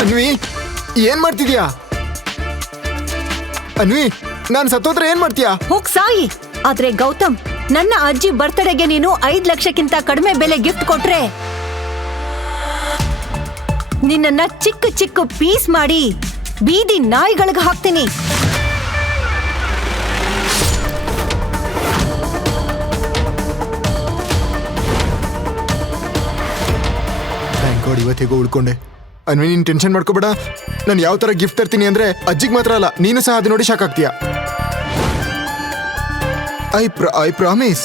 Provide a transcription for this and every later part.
ಅನ್ವಿ ಏನ್ ಮಾಡ್ತಿದ್ಯಾ? ಅನ್ವಿ ನಾನ್ ಸತ್ತೋತ್ರ ಏನ್ ಮಾಡ್ತೀಯಾ? ಹೋಗ್ ಸಾಯಿ. ಆದ್ರೆ ಗೌತಮ್, ನನ್ನ ಅಜ್ಜಿ ಬರ್ತ್ಡೇಗೆ ನೀನು 5 ಲಕ್ಷಕ್ಕಿಂತ ಕಡಿಮೆ ಬೆಲೆ ಗಿಫ್ಟ್ ಕೊಟ್ರೆ ನಿನ್ನನ್ನ ಚಿಕ್ಕ ಚಿಕ್ಕ ಪೀಸ್ ಮಾಡಿ ಬೀದಿ ನಾಯಿಗಳಿಗೆ ಹಾಕ್ತೀನಿ. ಥ್ಯಾಂಕ್ ಗಾಡ್ ಇವತ್ತಿಗೂ ಉಳ್ಕೊಂಡೆ. ಅನ್ವಿ ನೀನ್ ಟೆನ್ಷನ್ ಮಾಡ್ಕೋಬೇಡ. ನಾನು ಯಾವ ತರ ಗಿಫ್ಟ್ ತರ್ತೀನಿ ಅಂದ್ರೆ ಅಜ್ಜಿಗೆ ಮಾತ್ರ ಅಲ್ಲ, ನೀನು ಸಹ ಅದು ನೋಡಿ ಶಾಕ್ ಆಗ್ತೀಯಾ. I promise.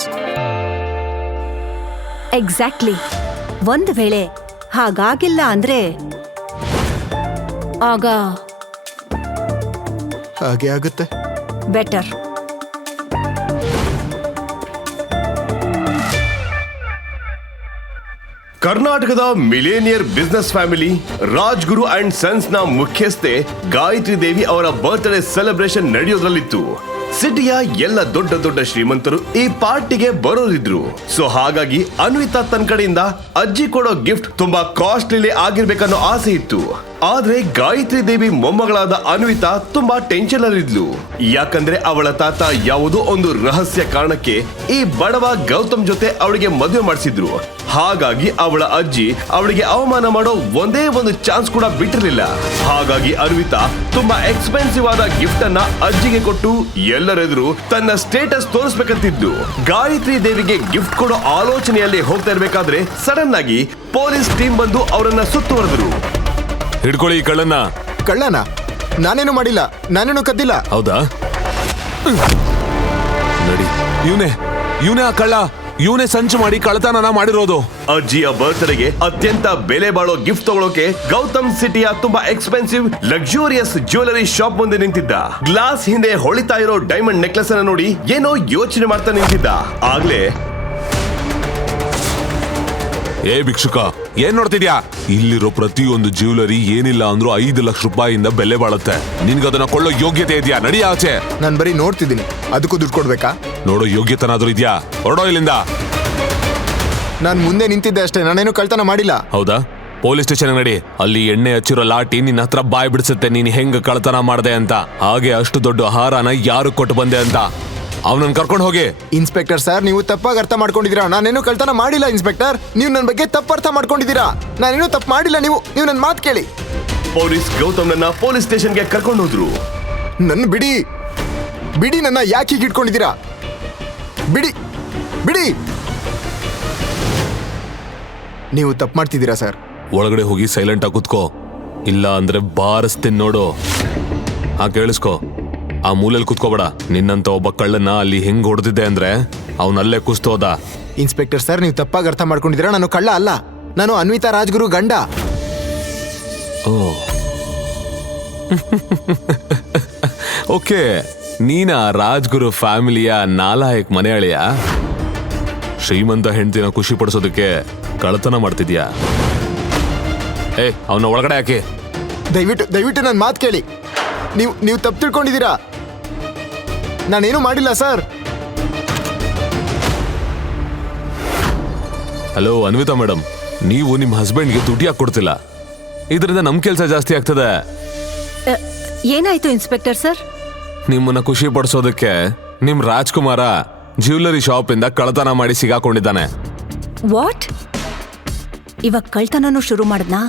ಎಕ್ಸಾಕ್ಟ್ಲಿ. ಒಂದ್ ವೇಳೆ ಹಾಗಾಗಿಲ್ಲ ಅಂದ್ರೆ ಆಗ ಹಾಗೆ ಆಗುತ್ತೆ. ಬೆಟರ್. ಕರ್ನಾಟಕದ millionaire business family Rajguru and sons ನ ಮುಖ್ಯಸ್ಥೆ ಗಾಯತ್ರಿ ದೇವಿ ಅವರ ಬರ್ತ್ಡೇ ಸೆಲೆಬ್ರೇಷನ್ ನಡೆಯೋದ್ರಲ್ಲಿತ್ತು. ಸಿಟಿಯ ಎಲ್ಲ ದೊಡ್ಡ ದೊಡ್ಡ ಶ್ರೀಮಂತರು ಈ ಪಾರ್ಟಿಗೆ ಬರೋರಿದ್ರು. ಸೊ ಹಾಗಾಗಿ ಅನ್ವಿತಾ ತನ್ನ ಕಡೆಯಿಂದ ಅಜ್ಜಿ ಕೊಡೋ ಗಿಫ್ಟ್ ತುಂಬಾ ಕಾಸ್ಟ್ಲಿ ಆಗಿರ್ಬೇಕನ್ನೋ ಆಸೆ ಇತ್ತು. ಆದ್ರೆ ಗಾಯತ್ರಿ ದೇವಿ ಮೊಮ್ಮಗಳಾದ ಅನ್ವಿತಾ ತುಂಬಾ ಟೆನ್ಷನ್ ಅಲ್ಲಿದ್ಲು. ಯಾಕಂದ್ರೆ ಅವಳ ತಾತ ಯಾವುದೋ ಒಂದು ರಹಸ್ಯ ಕಾರಣಕ್ಕೆ ಈ ಬಡವ ಗೌತಮ್ ಜೊತೆ ಅವಳಿಗೆ ಮದುವೆ ಮಾಡಿಸಿದ್ರು. ಹಾಗಾಗಿ ಅವಳ ಅಜ್ಜಿ ಅವಳಿಗೆ ಅವಮಾನ ಮಾಡೋ ಒಂದೇ ಒಂದು ಚಾನ್ಸ್ ಕೂಡ ಬಿಟ್ಟಿರಲಿಲ್ಲ. ಹಾಗಾಗಿ ಅನ್ವಿತಾ ತುಂಬಾ ಎಕ್ಸ್ಪೆನ್ಸಿವ್ ಆದ ಗಿಫ್ಟ್ ಅನ್ನ ಅಜ್ಜಿಗೆ ಕೊಟ್ಟು ಎಲ್ಲರೆದುರು ತನ್ನ ಸ್ಟೇಟಸ್ ತೋರಿಸ್ಬೇಕಂತಿದ್ದು. ಗಾಯತ್ರಿ ದೇವಿಗೆ ಗಿಫ್ಟ್ ಕೊಡೋ ಆಲೋಚನೆಯಲ್ಲಿ ಹೋಗ್ತಾ ಇರ್ಬೇಕಾದ್ರೆ ಸಡನ್ ಆಗಿ ಪೊಲೀಸ್ ಟೀಮ್ ಬಂದು ಅವರನ್ನ ಸುತ್ತುವರೆದ್ರು. ಹಿಡ್ಕೊಳ್ಳಿ ಈ ಕಳ್ಳನ್ನ. ಕಳ್ಳನ? ನಾನೇನು ಮಾಡಿಲ್ಲ, ನಾನೇನು ಕದ್ದಿಲ್ಲ. ಹೌದಾ? ನಡಿ. ಇವನೇ ಆ ಕಳ್ಳ. ಇವನೇ ಸಂಚು ಮಾಡಿ ಕಳ್ಳತನ ಮಾಡಿರೋದು. ಅಜ್ಜಿಯ ಬರ್ತ್ಡೇಗೆ ಅತ್ಯಂತ ಬೆಲೆ ಬಾಳೋ ಗಿಫ್ಟ್ ತಗೊಳ್ಳೋಕೆ ಗೌತಮ್ ಸಿಟಿಯ ತುಂಬಾ ಎಕ್ಸ್ಪೆನ್ಸಿವ್ ಲಕ್ಸುರಿಯಸ್ ಜ್ಯುವೆಲರಿ ಶಾಪ್ ಮುಂದೆ ನಿಂತಿದ್ದ. ಗ್ಲಾಸ್ ಹಿಂದೆ ಹೊಳಿತಾ ಇರೋ ಡೈಮಂಡ್ ನೆಕ್ಲೆಸ್ ಅನ್ನ ನೋಡಿ ಏನೋ ಯೋಚನೆ ಮಾಡ್ತಾ ನಿಂತಿದ್ದ. ಆಗ್ಲೇ ಏ ಭಿಕ್ಷುಕ, ಏನ್ ನೋಡ್ತಿದ್ಯಾ? ಇಲ್ಲಿರೋ ಪ್ರತಿಯೊಂದು ಜ್ಯುವೆಲರಿ ಏನಿಲ್ಲ ಅಂದ್ರೂ 5 ಲಕ್ಷ ರೂಪಾಯಿಯಿಂದ ಬೆಲೆ ಬಾಳುತ್ತೆ. ನಿನ್ಗದನ್ನ ಕೊಳ್ಳೋ ಯೋಗ್ಯತೆ ಇದೆಯಾ? ನಡಿ ಆಚೆ. ನಾನು ಬರೀ ನೋಡ್ತಿದ್ದೀನಿ, ಅದಕ್ಕೂ ದುಡ್ಡು ಕೊಡ್ಬೇಕಾ? ನೋಡೋ ಯೋಗ್ಯತನಾದ್ರೂ ಇದೆಯಾ? ಹೊರಡೋ ಇಲ್ಲಿಂದ. ನಾನು ಮುಂದೆ ನಿಂತಿದ್ದೆ ಅಷ್ಟೇ, ನಾನೇನು ಕಳ್ತನ ಮಾಡಿಲ್ಲ. ಹೌದಾ? ಪೊಲೀಸ್ ಸ್ಟೇಷನ್ ನಡಿ. ಅಲ್ಲಿ ಎಣ್ಣೆ ಹಚ್ಚಿರೋ ಲಾಟಿ ನಿನ್ನ ಹತ್ರ ಬಾಯ್ ಬಿಡಿಸುತ್ತೆ ನೀನ್ ಹೆಂಗ್ ಕಳ್ತನ ಮಾಡ್ದೆ ಅಂತ. ಹಾಗೆ ಅಷ್ಟು ದೊಡ್ಡ ಹಾರನ ಯಾರು ಕೊಟ್ಟು ಬಂದೆ ಅಂತ. ಅವನನ್ನ ಕರ್ಕೊಂಡು ಹೋಗಿ. ಇನ್ಸ್ಪೆಕ್ಟರ್ ಸರ್, ನೀವು ತಪ್ಪಾಗಿ ಅರ್ಥ ಮಾಡ್ಕೊಂಡಿದ್ದೀರಾ. ನಾನೇನು ಕಳ್ತನ ಮಾಡಿಲ್ಲ ಇನ್ಸ್ಪೆಕ್ಟರ್. ನೀವು ನನ್ನ ಬಗ್ಗೆ ತಪ್ಪು ಅರ್ಥ ಮಾಡ್ಕೊಂಡಿದ್ದೀರಾ. ನಾನೇನು ತಪ್ಪು ಮಾಡಿಲ್ಲ. ನೀವು ನನ್ನ ಮಾತು ಕೇಳಿ. ಪೊಲೀಸ್ ಗೌತಮ್ನನ್ನ ಪೊಲೀಸ್ ಸ್ಟೇಷನ್ಗೆ ಕರ್ಕೊಂಡು ಹೋದ್ರು. ನನ್ನ ಬಿಡಿ, ನನ್ನ ಯಾಕೆ ಹೀಗೆ ಇಟ್ಕೊಂಡಿದ್ದೀರಾ? ಬಿಡಿ. ನೀವು ತಪ್ಪು ಮಾಡ್ತಿದ್ದೀರಾ ಸರ್. ಒಳಗಡೆ ಹೋಗಿ ಸೈಲೆಂಟ್ ಆಗಿ ಕೂತ್ಕೋ, ಇಲ್ಲ ಅಂದ್ರೆ ಬಾರಿಸ್ತೀನಿ ನೋಡು. ಕೇಳಿಸ್ಕೋ, ಆ ಮೂಲೆಯಲ್ಲಿ ಕುತ್ಕೋಬೇಡ. ನಿನ್ನಂತ ಒಬ್ಬ ಕಳ್ಳನ್ನ ಅಲ್ಲಿ ಹೆಂಗ್ ಹೊಡೆದಿದ್ದೆ ಅಂದ್ರೆ ಅವನಲ್ಲೇ ಕುಸ್ತೋದ. ಇನ್ಸ್ಪೆಕ್ಟರ್ ಸರ್, ನೀವು ತಪ್ಪಾಗಿ ಅರ್ಥ ಮಾಡ್ಕೊಂಡಿದ್ದೀರಾ. ನಾನು ಕಳ್ಳ ಅಲ್ಲ, ನಾನು ಅನ್ವಿತಾ ರಾಜ್ಗುರು ಗಂಡ. ಓಕೆ, ನೀನ ರಾಜ್ಗುರು ಫ್ಯಾಮಿಲಿಯ ನಾಲಾಯಕ್ ಮನೆ ಅಳಿಯ. ಶ್ರೀಮಂತ ಹೆಂಡತಿನ ಖುಷಿ ಪಡಿಸೋದಕ್ಕೆ ಕಳ್ಳತನ ಮಾಡ್ತಿದ್ಯಾ? ಅವನ ಒಳಗಡೆ ಯಾಕೆ? ದಯವಿಟ್ಟು ನನ್ನ ಮಾತು ಕೇಳಿ. ನೀವು ತಪ್ಪು ತಿಳ್ಕೊಂಡಿದ್ದೀರಾ. ನಾನೇನು ಮಾಡಿಲ್ಲ ಸರ್. ಹಲೋ ಅನ್ವಿತಾ ಮೇಡಮ್, ನೀವು ನಿಮ್ಮ ಹಸ್ಬೆಂಡ್ಗೆ ದುಡ್ಡು ಯಾಕೆ ಕೊಡ್ತಿಲ್ಲ? ಇದರಿಂದ ನಮ್ ಕೆಲಸ ಜಾಸ್ತಿ ಆಗ್ತದೆ. ಏನಾಯ್ತು ಇನ್ಸ್ಪೆಕ್ಟರ್ ಸರ್? ನಿಮ್ಮನ್ನ ಖುಷಿ ಪಡಿಸೋದಕ್ಕೆ ನಿಮ್ ರಾಜ್ಕುಮಾರ ಜ್ಯುವೆಲರಿ ಶಾಪ್ ಇಂದ ಕಳ್ಳತನ ಮಾಡಿ ಸಿಗಾಕೊಂಡಿದ್ದಾನೆ. ವಾಟ್? ಇವಾಗ ಕಳ್ತನೂ ಶುರು ಮಾಡದ್ನಾ?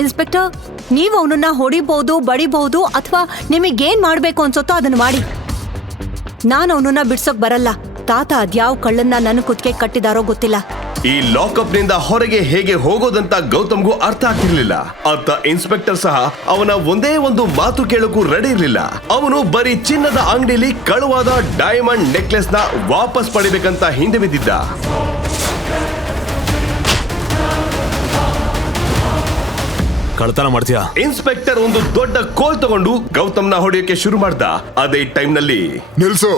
ಇನ್ಸ್ಪೆಕ್ಟರ್, ನೀವು ಅವನನ್ನ ಹೊಡಿಬಹುದು, ಬಡಿಬಹುದು, ಅಥವಾ ನಿಮಗೇನ್ ಮಾಡ್ಬೇಕು ಅನ್ಸುತ್ತೋ ಅದನ್ನ ಮಾಡಿ. ನಾನು ಅವನನ್ನ ಬಿಡ್ಸೋಕ್ ಬರಲ್ಲ. ತಾತ ಅದ್ಯಾವ ಕಳ್ಳನ್ನ ನನ್ನ ಕುತ್ತಿಗೆ ಕಟ್ಟಿದಾರೋ ಗೊತ್ತಿಲ್ಲ. ಈ ಲಾಕಪ್ ನಿಂದ ಹೊರಗೆ ಹೇಗೆ ಹೋಗೋದಂತ ಗೌತಮ್ಗೂ ಅರ್ಥ ಆಗ್ತಿರ್ಲಿಲ್ಲ. ಅತ್ತ ಇನ್ಸ್ಪೆಕ್ಟರ್ ಸಹ ಅವನ ಒಂದೇ ಒಂದು ಮಾತು ಕೇಳೋಕು ರೆಡಿ ಇರ್ಲಿಲ್ಲ. ಅವನು ಬರೀ ಚಿನ್ನದ ಅಂಗಡಿಯಲ್ಲಿ ಕಳುವಾದ ಡೈಮಂಡ್ ನೆಕ್ಲೆಸ್ ನ ವಾಪಸ್ ಪಡಿಬೇಕಂತ ಹಿಂದೆ ಬಿದ್ದಿದ್ದ. ಕಳ್ಳತನ ಮಾಡ್ತೀಯಾ? ಇನ್ಸ್ಪೆಕ್ಟರ್ ಒಂದು ದೊಡ್ಡ ಕೋಲ್ ತಗೊಂಡು ಗೌತಮ್ನ ಹೊಡೆಯೋಕೆ ಶುರು ಮಾಡ್ದ. ಅದೇ ಟೈಮ್ ನಲ್ಲಿ ನಿಲ್ಸು.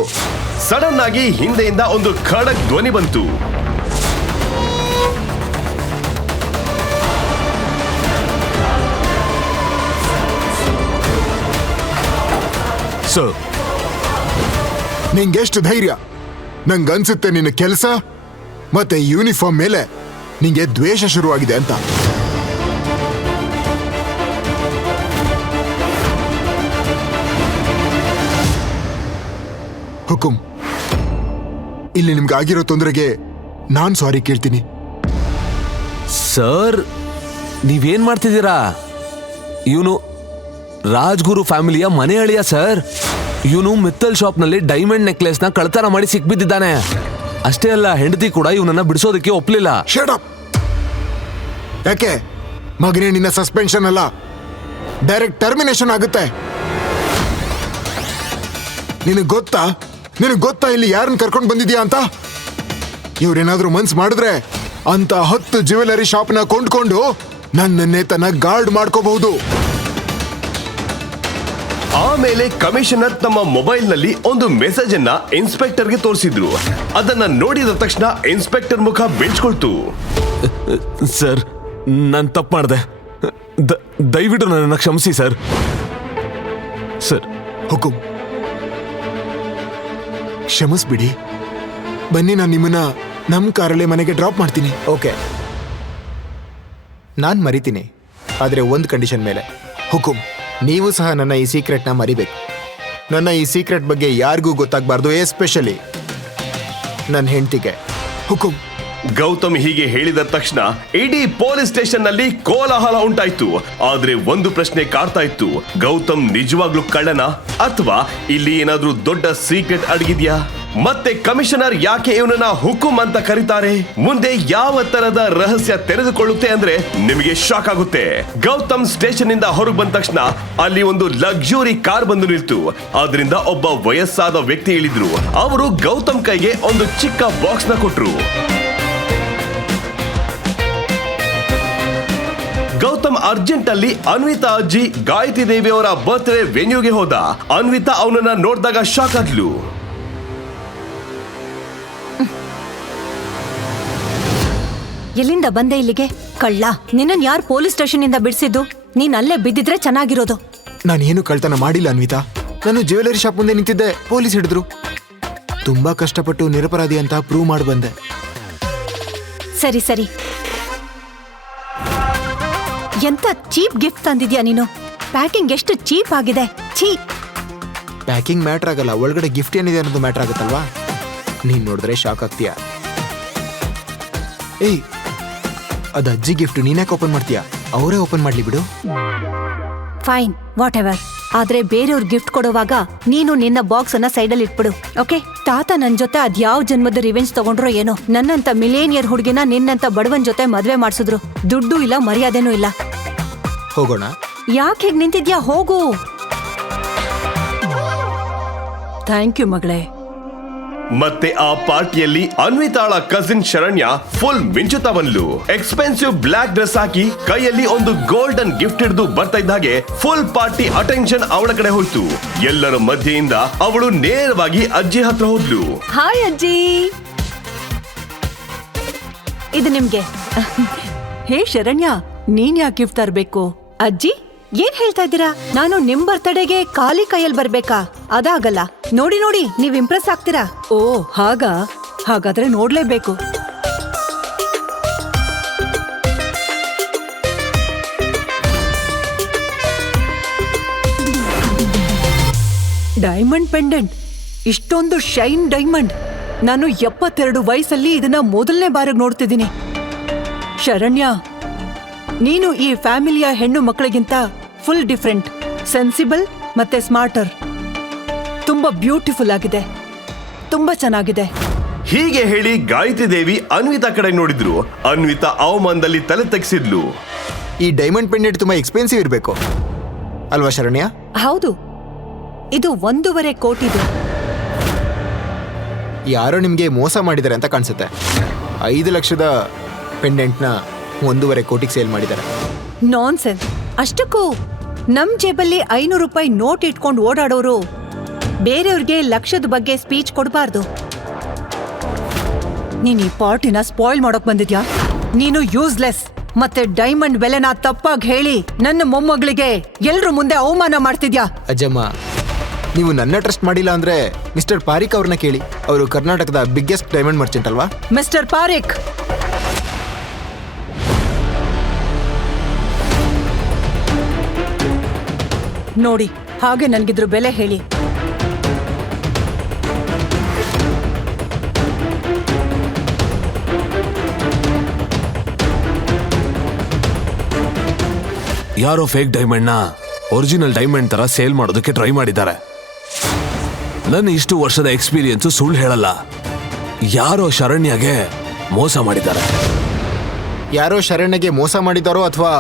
ಸಡನ್ ಆಗಿ ಹಿಂದೆಯಿಂದ ಒಂದು ಖಡಕ್ ಧ್ವನಿ ಬಂತು. ಸರ್, ನಿಂಗೆಷ್ಟು ಧೈರ್ಯ? ನಂಗನ್ಸುತ್ತೆ ನಿನ್ನ ಕೆಲಸ ಮತ್ತೆ ಯೂನಿಫಾರ್ಮ್ ಮೇಲೆ ನಿಂಗೆ ದ್ವೇಷ ಶುರುವಾಗಿದೆ ಅಂತ. ಹುಕುಂ, ಇಲ್ಲಿ ನಿಮ್ಗೆ ಆಗಿರೋ ತೊಂದರೆಗೆ ನಾನ್ ಸಾರಿ ಕೇಳ್ತೀನಿ. ಸರ್ ನೀವೇನ್ ಮಾಡ್ತಿದ್ದೀರಾ? ಇವನು ರಾಜ್ಗುರು ಫ್ಯಾಮಿಲಿಯ ಮನೆ ಅಳಿಯ ಸರ್. ಇವನು ಮಿತ್ತಲ್ ಶಾಪ್ನಲ್ಲಿ ಡೈಮಂಡ್ ನೆಕ್ಲೆಸ್ನ ಕಳ್ತನ ಮಾಡಿ ಸಿಕ್ಬಿದ್ದಿದ್ದಾನೆ. ಅಷ್ಟೇ ಅಲ್ಲ, ಹೆಂಡತಿ ಕೂಡ ಇವನನ್ನ ಬಿಡಿಸೋದಕ್ಕೆ ಒಪ್ಲಿಲ್ಲ. Shut up. ಯಾಕೆ ಮಗನೇ, ನಿನ್ನ ಸಸ್ಪೆನ್ಷನ್ ಅಲ್ಲ, ಡೈರೆಕ್ಟ್ ಟರ್ಮಿನೇಷನ್ ಆಗುತ್ತೆ. ನಿನಗೆ ಗೊತ್ತಾ ಇಲ್ಲಿ ಯಾರನ್ನ ಕರ್ಕೊಂಡು ಬಂದಿದ್ಯಾ ಅಂತ? ಇವ್ರೇನಾದ್ರೂ ಮನ್ಸ್ ಮಾಡಿದ್ರೆ ಅಂತ 10 ಜ್ಯುವೆಲರಿ ಶಾಪ್ನ ಕೊಂಡ್ಕೊಂಡು ನನ್ನನ್ನೇ ತನ್ನ ಗಾರ್ಡ್ ಮಾಡ್ಕೋಬಹುದು. ಆಮೇಲೆ ಕಮಿಷನರ್ ತಮ್ಮ ಮೊಬೈಲ್ ನಲ್ಲಿ ಒಂದು ಮೆಸೇಜ್ ಅನ್ನ ಇನ್ಸ್ಪೆಕ್ಟರ್ಗೆ ತೋರಿಸಿದ್ರು. ಅದನ್ನ ನೋಡಿದ ತಕ್ಷಣ ಇನ್ಸ್ಪೆಕ್ಟರ್ ಮುಖ ಬೆಳ್ಸ್ಕೊಳ್ತು. ಸರ್ ನಾನು ತಪ್ಪು ಮಾಡಿದೆ, ದಯವಿಟ್ಟು ನನ್ನನ್ನು ಕ್ಷಮಿಸಿ ಸರ್. ಸರ್ ಹುಕುಂ, ಕ್ಷಮಿಸ್ಬಿಡಿ. ಬನ್ನಿ, ನಾನು ನಿಮ್ಮನ್ನ ನಮ್ಮ ಕಾರಲ್ಲೇ ಮನೆಗೆ ಡ್ರಾಪ್ ಮಾಡ್ತೀನಿ. ಓಕೆ, ನಾನು ಮರಿತೀನಿ, ಆದರೆ ಒಂದು ಕಂಡೀಷನ್ ಮೇಲೆ. ಹುಕುಂ, ನೀವು ಸಹ ನನ್ನ ಈ ಸೀಕ್ರೆಟ್ನ ಮರಿಬೇಕು. ನನ್ನ ಈ ಸೀಕ್ರೆಟ್ ಬಗ್ಗೆ ಯಾರಿಗೂ ಗೊತ್ತಾಗಬಾರ್ದು, ಎಸ್ಪೆಷಲಿ ನನ್ನ ಹೆಂಡತಿಗೆ. ಹುಕುಂ. ಗೌತಮ್ ಹೀಗೆ ಹೇಳಿದ ತಕ್ಷಣ ಇಡೀ ಪೊಲೀಸ್ ಸ್ಟೇಷನ್ ನಲ್ಲಿ ಕೋಲಾಹಲ ಉಂಟಾಯ್ತು. ಆದ್ರೆ ಒಂದು ಪ್ರಶ್ನೆ ಕಾಡ್ತಾ ಇತ್ತು, ಗೌತಮ್ ನಿಜವಾಗ್ಲೂ ಕಳ್ಳನ ಅಥವಾ ಇಲ್ಲಿ ಏನಾದ್ರೂ ದೊಡ್ಡ ಸೀಕ್ರೆಟ್ ಅಡಗಿದ್ಯಾ? ಮತ್ತೆ ಕಮಿಷನರ್ ಯಾಕೆ ಇವನನ್ನ ಹುಕುಂ ಅಂತ ಕರೀತಾರೆ? ಮುಂದೆ ಯಾವ ತರದ ರಹಸ್ಯ ತೆರೆದುಕೊಳ್ಳುತ್ತೆ ಅಂದ್ರೆ ನಿಮಗೆ ಶಾಕ್ ಆಗುತ್ತೆ. ಗೌತಮ್ ಸ್ಟೇಷನ್ ಇಂದ ಹೊರಗೆ ಬಂದ ತಕ್ಷಣ ಅಲ್ಲಿ ಒಂದು ಲಕ್ಸುರಿ ಕಾರ್ ಬಂದು ನಿಲ್ತು. ಅದರಿಂದ ಒಬ್ಬ ವಯಸ್ಸಾದ ವ್ಯಕ್ತಿ ಇಳಿದ್ರು. ಅವರು ಗೌತಮ್ ಕೈಗೆ ಒಂದು ಚಿಕ್ಕ ಬಾಕ್ಸ್ ನ ಕೊಟ್ರು. ಗೌತಮ್ ಅರ್ಜೆಂಟ್ ಅಲ್ಲಿ ಅನ್ವಿತಾ ಅಜ್ಜಿ ಗಾಯತ್ರಿ ದೇವಿ ಅವರ ಬರ್ತ್ಡೇ ವೆನ್ಯೂಗೆ ಹೋದ. ಅನ್ವಿತಾ ಅವನನ್ನ ನೋಡಿದಾಗ ಶಾಕ್ ಆದ್ಲು. ಎಲ್ಲಿಂದ ಬಂದೆ ಇಲ್ಲಿಗೆ? ಕಳ್ಳ, ನಿನ್ನನ್ ಯಾರು ಪೊಲೀಸ್ ಸ್ಟೇಷನ್ ಇಂದ ಬಿಡಿಸಿದ್ದು? ನೀನ್ ಅಲ್ಲೇ ಬಿದ್ದಿದ್ರೆ ಚೆನ್ನಾಗಿರೋದು. ನಾನೇನು ಕಳ್ತನ ಮಾಡಿಲ್ಲ ಅನ್ವಿತಾ. ನಾನು ಜ್ಯುವೆಲರಿ ಶಾಪ್ ಮುಂದೆ ನಿಂತಿದ್ದೆ, ಪೊಲೀಸ್ ಹಿಡಿದ್ರು. ತುಂಬಾ ಕಷ್ಟಪಟ್ಟು ನಿರಪರಾಧಿ ಅಂತ ಪ್ರೂವ್ ಮಾಡಿ ಬಂದೆ. ಸರಿ ಸರಿ, ಎಂತ ಚೀಪ್ ಗಿಫ್ಟ್ ತಂದಿದ್ಯಾ ನೀನು. ಪ್ಯಾಕಿಂಗ್ ಎಷ್ಟು ಚೀಪ್ ಆಗಿದೆ. ಛೀ. ಪ್ಯಾಕಿಂಗ್ ಮ್ಯಾಟ್ರ್ ಆಗಲ್ಲ, ಒಳಗಡೆ ಗಿಫ್ಟ್ ಏನಿದೆ ಅನ್ನೋದು ಮ್ಯಾಟ್ರ್ ಆಗುತ್ತಲ್ವಾ? ನೀನ್ ನೋಡಿದ್ರೆ ಶಾಕ್ ಆಗ್ತೀಯ. ಏಯ್, ಅದು ಅಜ್ಜಿ ಗಿಫ್ಟ್, ನೀನ್ಯಾಕೆ ಓಪನ್ ಮಾಡ್ತೀಯಾ? ಅವರೇ ಓಪನ್ ಮಾಡ್ಲಿ ಬಿಡು. Fine, what ever. ಆದ್ರೆ ಬೇರೆಯವ್ರ ಗಿಫ್ಟ್ ಕೊಡುವಾಗ ನೀನು ನಿನ್ನ ಬಾಕ್ಸ್ ಅನ್ನ ಸೈಡಲ್ಲಿ ಇಟ್ಬಿಡು, ಓಕೆ? ತಾತ ನನ್ ಜೊತೆ ಅದ್ಯಾವ ಜನ್ಮದ ರಿವೆಂಜ್ ತಗೊಂಡ್ರೋ ಏನೋ, ನನ್ನಂತ ಮಿಲೇನಿಯರ್ ಹುಡುಗಿನ ನಿನ್ನಂತ ಬಡವನ್ ಜೊತೆ ಮದ್ವೆ ಮಾಡ್ಸಿದ್ರು. ದುಡ್ಡು ಇಲ್ಲ, ಮರ್ಯಾದೆನೂ ಇಲ್ಲ. ಹೋಗೋಣ. ಯಾಕೆ ಹೀಗ್ ನಿಂತಿದ್ಯಾ? ಹೋಗು. ಥ್ಯಾಂಕ್ ಯು ಮಗಳೇ. ಮತ್ತೆ ಆ ಪಾರ್ಟಿಯಲ್ಲಿ ಅನ್ವಿತಾಳ ಕಸಿನ್ ಶರಣ್ಯ ಫುಲ್ ಮಿಂಚುತ್ತಾ ಬಂದ್ಲು. ಎಕ್ಸ್ಪೆನ್ಸಿವ್ ಬ್ಲಾಕ್ ಡ್ರೆಸ್ ಹಾಕಿ ಕೈಯಲ್ಲಿ ಒಂದು ಗೋಲ್ಡನ್ ಗಿಫ್ಟ್ ಹಿಡಿದು ಬರ್ತಾ ಇದ್ದ ಹಾಗೆ ಫುಲ್ ಪಾರ್ಟಿ ಅಟೆನ್ಷನ್ ಅವಳ ಕಡೆ ಹೋಯ್ತು. ಎಲ್ಲರ ಮಧ್ಯೆಯಿಂದ ಅವಳು ನೇರವಾಗಿ ಅಜ್ಜಿ ಹತ್ರ ಹೋದ್ಲು. ಹಾಯ್ ಅಜ್ಜಿ, ಇದು ನಿಮ್ಗೆ. ಹೇ ಶರಣ್ಯ, ನೀನ್ ಯಾಕೆ ಗಿಫ್ಟ್ ತರ್ಬೇಕು? ಅಜ್ಜಿ ಏನ್ ಹೇಳ್ತಾ ಇದ್ದೀರಾ? ನಾನು ನಿಮ್ ಬರ್ತಡೆಗೆ ಖಾಲಿ ಕೈಯಲ್ಲಿ ಬರ್ಬೇಕಾ? ಅದಾಗಲ್ಲ. ನೋಡಿ ನೋಡಿ, ನೀವ್ ಇಂಪ್ರೆಸ್ ಆಗ್ತೀರಾ. ಓ ಹಾಗಾ? ಹಾಗಾದ್ರೆ ನೋಡ್ಲೇಬೇಕು. ಡೈಮಂಡ್ ಪೆಂಡೆಂಟ್, ಇಷ್ಟೊಂದು ಶೈನ್ ಡೈಮಂಡ್. ನಾನು 72 ವಯಸ್ಸಲ್ಲಿ ಇದನ್ನ ಮೊದಲನೇ ಬಾರಿಗೆ ನೋಡ್ತಿದ್ದೀನಿ. ಶರಣ್ಯ, ನೀನು ಈ ಫ್ಯಾಮಿಲಿಯ ಹೆಣ್ಣು ಮಕ್ಕಳಿಗಿಂತ ಫುಲ್ ಡಿಫ್ರೆಂಟ್, ಸೆನ್ಸಿಬಲ್ ಮತ್ತೆ ಸ್ಮಾರ್ಟರ್. ತುಂಬಾ ಬ್ಯೂಟಿಫುಲ್ ಆಗಿದೆ, ತುಂಬಾ ಚೆನ್ನಾಗಿದೆ. ಹೀಗೆ ಹೇಳಿ ಗಾಯತ್ರಿ ದೇವಿ ಅನ್ವಿತಾ ಕಡೆ ನೋಡಿದ್ರು. ಅನ್ವಿತಾ ಅವಮಾನದಲ್ಲಿ ತಲೆ ತೆಗೆಸಿದ್ಲು. ಈ ಡೈಮಂಡ್ ಪೆಂಡೆಂಟ್ ತುಂಬಾ ಎಕ್ಸ್ಪೆನ್ಸಿವ್ ಇರಬೇಕು ಅಲ್ವಾ ಶರಣ್ಯ? ಹೌದು, ಇದು 1.5 ಕೋಟಿದು. ಯಾರೋ ನಿಮ್ಗೆ ಮೋಸ ಮಾಡಿದ್ದಾರೆ ಅಂತ ಕಾಣಿಸುತ್ತೆ. 5 ಲಕ್ಷದ ಪೆಂಡೆಂಟ್ನ 1.5 ಕೋಟಿಗೆ ಸೇಲ್ ಮಾಡಿದ್ದಾರೆ. ನಾನ್ಸೆನ್ಸ್. ಅಷ್ಟಕ್ಕೂ ನಮ್ ಜೇಬಲ್ಲಿ 500 ರೂಪಾಯಿ ನೋಟ್ ಇಟ್ಕೊಂಡು ಓಡಾಡೋರು ಬೇರೆಯವ್ರಿಗೆ ಲಕ್ಷದ ಬಗ್ಗೆ ಸ್ಪೀಚ್ ಕೊಡಬಾರ್ದು. ನೀನ್ ಈ ಪಾರ್ಟಿನ ಸ್ಪಾಯ್ಲ್ ಮಾಡೋಕ್ ಬಂದಿದ್ಯಾ? ನೀನು ಯೂಸ್ಲೆಸ್. ಮತ್ತೆ ಡೈಮಂಡ್ ಬೆಲೆನ ತಪ್ಪಾಗಿ ಹೇಳಿ ನನ್ನ ಮೊಮ್ಮಗಳಿಗೆ ಎಲ್ರ ಮುಂದೆ ಅವಮಾನ ಮಾಡ್ತಿದ್ಯಾ. ಅಜ್ಜಮ್ಮ, ನೀವು ನನ್ನ ಟ್ರಸ್ಟ್ ಮಾಡಿಲ್ಲ ಅಂದ್ರೆ ಮಿಸ್ಟರ್ ಪಾರಿಕ್ ಅವ್ರನ್ನ ಕೇಳಿ. ಅವರು ಕರ್ನಾಟಕದ ಬಿಗ್ಗೆಸ್ಟ್ ಡೈಮಂಡ್ ಮರ್ಚೆಂಟ್ ಅಲ್ವಾ? ಮಿಸ್ಟರ್ ಪಾರಿಕ್, ನೋಡಿ, ಹಾಗೆ ನನ್ಗಿದ್ರ ಬೆಲೆ ಹೇಳಿ. ಯಾರೋ ಫೇಕ್ ಡೈಮಂಡ್ ನ ಒರಿಜಿನಲ್ ಡೈಮಂಡ್ ತರ ಸೇಲ್ ಮಾಡೋದಕ್ಕೆ ಟ್ರೈ ಮಾಡಿದ್ದಾರೆ. ನನ್ನ ಇಷ್ಟು ವರ್ಷದ ಎಕ್ಸ್ಪೀರಿಯನ್ಸ್ ಸುಳ್ಳು ಹೇಳಲ್ಲ. ಯಾರೋ ಶರಣ್ಯಗೆ ಮೋಸ ಮಾಡಿದ್ದಾರೆ. ಯಾರೋ ಶರಣ್ಯಗೆ ಮೋಸ ಮಾಡಿದಾರೋ ಅಥವಾ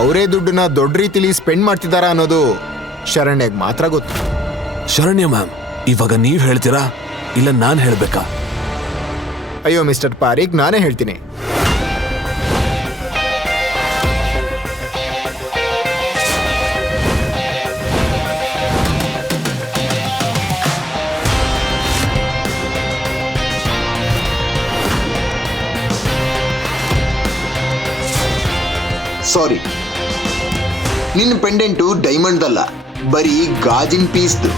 ಅವರೇ ದುಡ್ಡನ್ನ ದೊಡ್ಡ ರೀತಿಲಿ ಸ್ಪೆಂಡ್ ಮಾಡ್ತಿದ್ದಾರಾ ಅನ್ನೋದು ಶರಣ್ಯಗೆ ಮಾತ್ರ ಗೊತ್ತು. ಶರಣ್ಯ ಮ್ಯಾಮ್, ಇವಾಗ ನೀವ್ ಹೇಳ್ತೀರಾ ಇಲ್ಲ ನಾನ್ ಹೇಳ್ಬೇಕಾ? ಅಯ್ಯೋ ಮಿಸ್ಟರ್ ಪಾರಿಕ್, ನಾನೇ ಹೇಳ್ತೀನಿ. ಸಾರಿ, ನಿನ್ನ ಪೆಂಡೆಂಟು ಡೈಮಂಡ್ದಲ್ಲ, ಬರೀ ಗಾಜಿನ ಪೀಸ್ದು.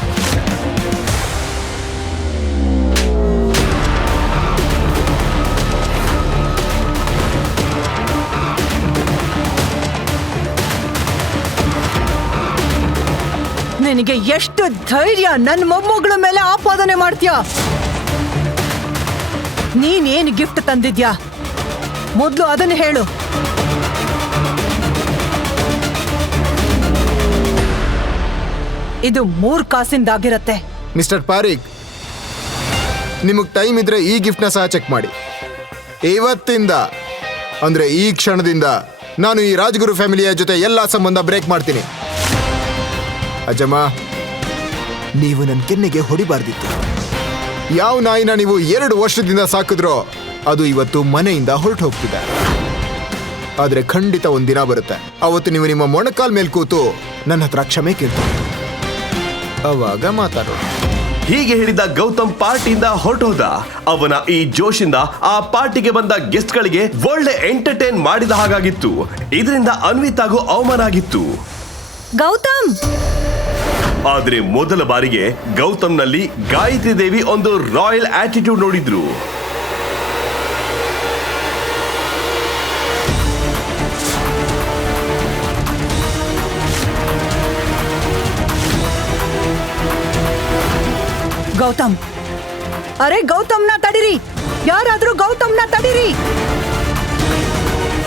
ನಿನಗೆ ಎಷ್ಟು ಧೈರ್ಯ ನನ್ನ ಮೊಮ್ಮಗಳ ಮೇಲೆ ಆಪಾದನೆ ಮಾಡ್ತೀಯ? ನೀನೇನು ಗಿಫ್ಟ್ ತಂದಿದ್ಯಾ ಮೊದಲು ಅದನ್ನು ಹೇಳು. ಇದು 3 ಕಾಸಿಂದಾಗಿರತ್ತೆ. ಮಿಸ್ಟರ್ ಪಾರಿಕ್, ನಿಮಗೆ ಟೈಮ್ ಇದ್ರೆ ಈ ಗಿಫ್ಟ್ನ ಸಹ ಚೆಕ್ ಮಾಡಿ. ಇವತ್ತಿಂದ ಅಂದ್ರೆ ಈ ಕ್ಷಣದಿಂದ ನಾನು ಈ ರಾಜ್ಗುರು ಫ್ಯಾಮಿಲಿಯ ಜೊತೆ ಎಲ್ಲ ಸಂಬಂಧ ಬ್ರೇಕ್ ಮಾಡ್ತೀನಿ. ಅಜ್ಜಮ್ಮ, ನೀವು ನನ್ನ ಕೆನ್ನೆಗೆ ಹೊಡಿಬಾರ್ದಿತ್ತು. ಯಾವ ನಾಯಿನ ನೀವು 2 ವರ್ಷದಿಂದ ಸಾಕಿದ್ರೋ ಅದು ಇವತ್ತು ಮನೆಯಿಂದ ಹೊರಟು ಹೋಗ್ತಿದೆ. ಆದ್ರೆ ಖಂಡಿತ ಒಂದಿನ ಬರುತ್ತೆ, ಅವತ್ತು ನೀವು ನಿಮ್ಮ ಮೊಣಕಾಲ್ ಮೇಲೆ ಕೂತು ನನ್ನ ಹತ್ರ ಕ್ಷಮೆ ಕೇಳ್ತೀರಿ. ಅವಾಗ ಮಾತಾಡೋಣ. ಹೀಗೆ ಹೇಳಿದ ಗೌತಮ್ ಪಾರ್ಟಿಯಿಂದ ಹೊರಟೋದ. ಅವನ ಈ ಜೋಶಿಂದ ಆ ಪಾರ್ಟಿಗೆ ಬಂದ ಗೆಸ್ಟ್ ಗಳಿಗೆ ಒಳ್ಳೆ ಎಂಟರ್ಟೈನ್ ಮಾಡಿದ ಹಾಗಾಗಿತ್ತು. ಇದರಿಂದ ಅನ್ವಿತಾಗೂ ಅವಮಾನ ಆಗಿತ್ತು. ಗೌತಮ್, ಆದ್ರೆ ಮೊದಲ ಬಾರಿಗೆ ಗೌತಮ್ನಲ್ಲಿ ಗಾಯತ್ರಿ ದೇವಿ ಒಂದು ರಾಯಲ್ ಆಟಿಟ್ಯೂಡ್ ನೋಡಿದ್ರು. ಗೌತಮ್, ಅರೆ ಗೌತಮ್ನ ತಡಿರಿ, ಯಾರಾದ್ರೂ ಗೌತಮ್ನ ತಡಿರಿ.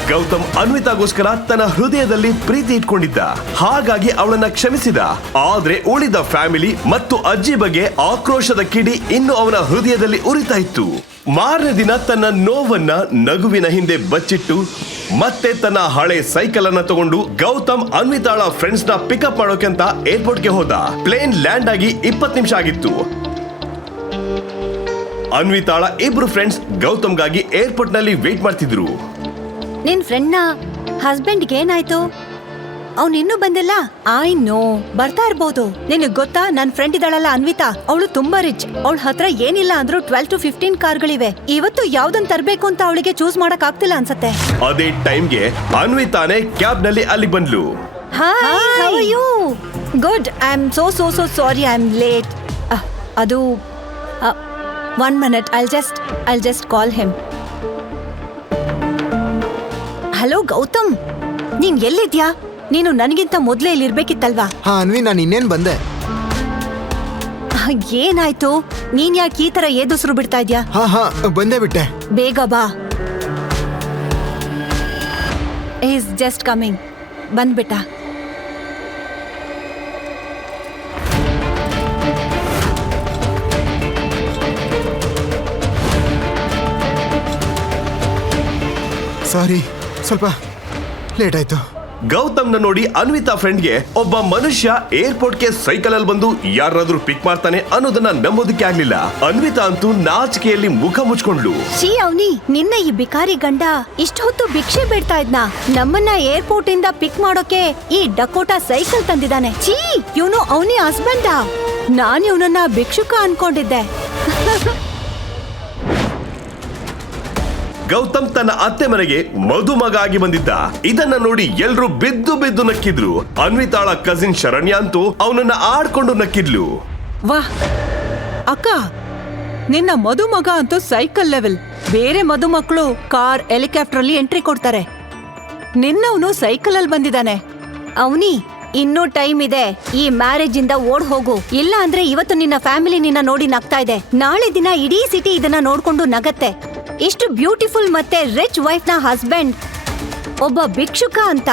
ಗೌತಮ್ ಅನ್ವಿತಾಗೋಸ್ಕರ ತನ್ನ ಹೃದಯದಲ್ಲಿ ಪ್ರೀತಿ ಇಟ್ಕೊಂಡಿದ್ದ, ಹಾಗಾಗಿ ಅವಳನ್ನ ಕ್ಷಮಿಸಿದ. ಆದ್ರೆ ಉಳಿದ ಫ್ಯಾಮಿಲಿ ಮತ್ತು ಅಜ್ಜಿ ಬಗ್ಗೆ ಆಕ್ರೋಶದ ಕಿಡಿ ಇನ್ನು ಅವನ ಹೃದಯದಲ್ಲಿ ಉರಿತಾ ಇತ್ತು. ಮಾರನೇ ದಿನ ತನ್ನ ನೋವನ್ನ ನಗುವಿನ ಹಿಂದೆ ಬಚ್ಚಿಟ್ಟು ಮತ್ತೆ ತನ್ನ ಹಳೆ ಸೈಕಲ್ ಅನ್ನ ತಗೊಂಡು ಗೌತಮ್ ಅನ್ವಿತಾಳ ಫ್ರೆಂಡ್ಸ್ ನ ಪಿಕಪ್ ಮಾಡೋಕೆ ಅಂತ ಏರ್ಪೋರ್ಟ್ಗೆ ಹೋದ. ಪ್ಲೇನ್ ಲ್ಯಾಂಡ್ ಆಗಿ 20 ನಿಮಿಷ ಆಗಿತ್ತು. ಅನ್ವಿತಾಳ ಇಬ್ರು ಫ್ರೆಂಡ್ಸ್ ಗೌತಮ್ಗಾಗಿ ಏರ್ಪೋರ್ಟ್ ನಲ್ಲಿ ವೇಟ್ ಮಾಡ್ತಿದ್ರು. ನಿನ್ ಫ್ರೆಂಡ್ನ ಹಸ್ಬೆಂಡ್ಗೆ ಏನಾಯ್ತು? ಅವ್ನು ಇನ್ನೂ ಬಂದಿಲ್ಲ. ಐ ನೋ, ಬರ್ತಾ ಇರ್ಬೋದು. ನಿನಗ್ ಗೊತ್ತಾ, ನನ್ ಫ್ರೆಂಡ್ ಇದ್ದಾಳಲ್ಲ ಅನ್ವಿತಾ, ಅವಳು ತುಂಬಾ ರಿಚ್. ಅವಳ ಹತ್ರ ಏನಿಲ್ಲ ಅಂದ್ರೂ 12 to 15 ಕಾರ್ಗಳಿವೆ. ಇವತ್ತು ಯಾವ್ದನ್ ತರ್ಬೇಕು ಅಂತ ಅವಳಿಗೆ ಚೂಸ್ ಮಾಡಕ್ ಆಗ್ತಿಲ್ಲ ಅನ್ಸತ್ತೆ. ಅದೇ ಟೈಮ್ಗೆ ಅನ್ವಿತಾನೆ ಕ್ಯಾಬ್ ನಲ್ಲಿ ಅಲ್ಲಿ ಬಂದ್ಲು. Hi, how are you? Good. I am so sorry, I am late. ಅದು 1 minute, I'll just call him. Hello Gautam, ನೀನ್ ಎಲ್ಲಿದ್ಯಾ? ನೀನು ನನಗಿಂತ ಮೊದ್ಲೇ ಇಲ್ಲಿ ಇರ್ಬೇಕಿತ್ತಲ್ವಾ? ಹಾ ಅನ್ವಿ, ನಾನು ಇನ್ನೇನ್ ಬಂದೆ. ಏನಾಯ್ತು? ನೀನ್ ಯಾಕೆ ಈ ತರ ಏದುಸ್ರು ಬಿಡ್ತಾ ಇದ್ಯಾ? ಹಾ ಬಂದೇ ಬಿಟ್ಟೆ. ಬೇಗ ಬಾ. Is just coming. ಬಂದ್ಬಿಟ್ಟ. ಸಾರಿ, ಸ್ವಲ್ಪ ಲೇಟ್ ಆಯ್ತು. ಗೌತಮ್ನ ನೋಡಿ ಅನ್ವಿತಾ ಫ್ರೆಂಡ್ಗೆ ಒಬ್ಬ ಮನುಷ್ಯ ಏರ್ಪೋರ್ಟ್ಗೆ ಸೈಕಲ್ ಅಲ್ಲಿ ಬಂದು ಯಾರಾದ್ರೂ ಪಿಕ್ ಮಾಡ್ತಾನೆ ಅನ್ನೋದನ್ನ ನಂಬೋದಕ್ಕೆ ಆಗ್ಲಿಲ್ಲ. ಅನ್ವಿತಾ ಅಂತೂ ನಾಚಿಕೆಯಲ್ಲಿ ಮುಖ ಮುಚ್ಕೊಂಡ್ಲು. ಛೀ ಅವ್ನಿ, ನಿನ್ನ ಈ ಬಿಕಾರಿ ಗಂಡ ಇಷ್ಟ ಹೊತ್ತು ಭಿಕ್ಷೆ ಬೇಡ್ತಾ ಇದ್ನ. ನಮ್ಮನ್ನ ಏರ್ಪೋರ್ಟ್ ಇಂದ ಪಿಕ್ ಮಾಡೋಕೆ ಈ ಡಕೋಟಾ ಸೈಕಲ್ ತಂದಿದ್ದಾನೆ. ಛೀ, ಇವನು ಅವನಿ ಹಸ್ಬೆಂಡಾ? ನಾನ್ ಇವನನ್ನ ಭಿಕ್ಷುಕ ಅನ್ಕೊಂಡಿದ್ದೆ. ಗೌತಮ್ ತನ್ನ ಅತ್ತೆ ಮನೆಗೆ ಮದುಮಗ ಆಗಿ ಬಂದಿದ್ದ. ಇದನ್ನ ನೋಡಿ ಎಲ್ರು ಬಿದ್ದು ನಕ್ಕಿದ್ರು. ಅನ್ವಿತಾಳ ಕಸಿನ್ ಶರಣ್ಯ ಅಂತೂ ಅವನನ್ನ ಆಡ್ಕೊಂಡು ನಕ್ಕಿದ್ಲು. ವಾಹ್ ಅಕ್ಕ, ನಿನ್ನ ಮದುಮಗ ಅಂತೂ ಸೈಕಲ್ ಲೆವೆಲ್. ಬೇರೆ ಮದುಮಕ್ಕಳು ಕಾರ್, ಹೆಲಿಕಾಪ್ಟರ್ ಅಲ್ಲಿ ಎಂಟ್ರಿ ಕೊಡ್ತಾರೆ. ನಿನ್ನವನು ಸೈಕಲ್ ಅಲ್ಲಿ ಬಂದಿದ್ದಾನೆ. ಅವನಿ, ಇನ್ನೂ ಟೈಮ್ ಇದೆ. ಈ ಮ್ಯಾರೇಜ್ ಇಂದ ಓಡ್ ಹೋಗು, ಇಲ್ಲ ಅಂದ್ರೆ ಇವತ್ತು ನಿನ್ನ ಫ್ಯಾಮಿಲಿ ನಿನ್ನ ನೋಡಿ ನಗ್ತಾ ಇದೆ. ನಾಳೆ ದಿನ ಇಡೀ ಸಿಟಿ ಇದನ್ನ ನೋಡ್ಕೊಂಡು ನಗತ್ತೆ. ಇಷ್ಟು ಬ್ಯೂಟಿಫುಲ್ ಮತ್ತೆ ರಿಚ್ ವೈಫ್ ನ ಹಸ್ಬೆಂಡ್ ಒಬ್ಬ ಭಿಕ್ಷುಕ ಅಂತ.